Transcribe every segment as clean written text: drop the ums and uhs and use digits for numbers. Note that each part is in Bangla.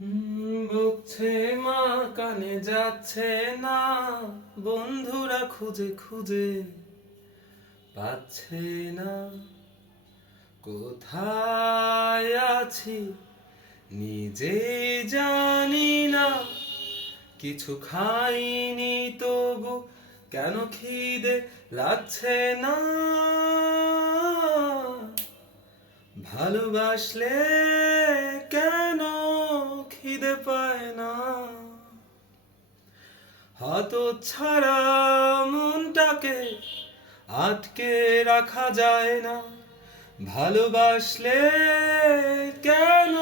বকছে মা কানে যাচ্ছে না, বন্ধুরা খুঁজে খুঁজে পাচ্ছে না। কোথায় আছি নিজেই জানি না, কিছু খাইনি তবু কেন খিদে লাগছে না। ভালোবাসলে কেন খিদে পায় না? হতচ্ছাড়া মনটাকে আটকে রাখা যায় না। ভালোবাসলে কেন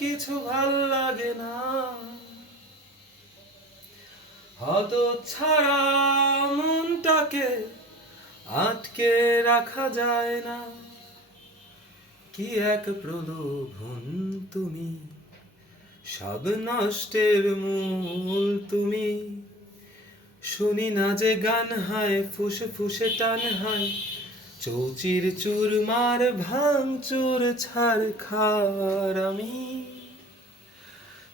কিছু ভাল লাগে না? হতচ্ছাড়া মনটাকে আটকে রাখা যায় না। কি এক প্রলোভন তুমি, সব নষ্টের মূল তুমি। শুনি না যে গান হায়, ফুসে ফুসে টান হায়, চৌচির চুরমার ভাঙচুর ছাড় খার আমি।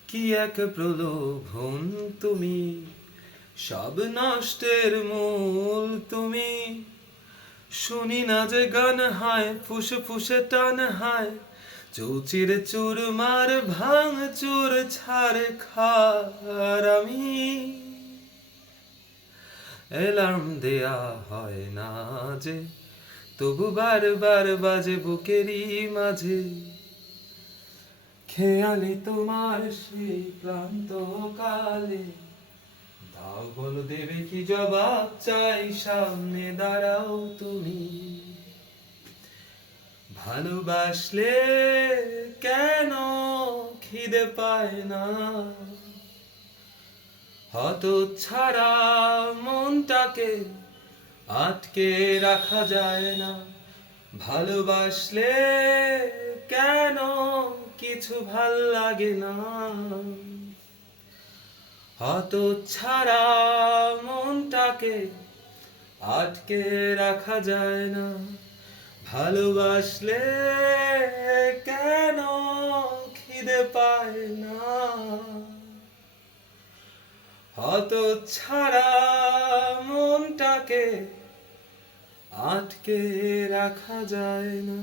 কি এক প্রলোভন তুমি, সব নষ্টের মূল তুমি। শুনি না যে গান হায়, ফুসে ফুসে টান হায়, চৌচির চুরমার ভাঙচুর ছাড় খার আমি। অ্যালার্ম দেয়া হয় না যে, তবু বারবার বাজে বুকেরই মাঝে। খেয়ালি তোমার সেই ক্লান্ত কালে, দাও বলো দেবে কি জবাব চাই, সামনে দাঁড়াও তুমি। ভালোবাসলে কেন খিদে পায় না? হতচ্ছাড়া মনটাকে আটকে রাখা যায় না। ভালোবাসলে কেন কিছু ভাল লাগে না? হতচ্ছাড়া মনটাকে আটকে রাখা যায় না। ভালোবাসলে কেন খিদে পায় না? হতচ্ছাড়া মনটাকে আটকে রাখা যায় না।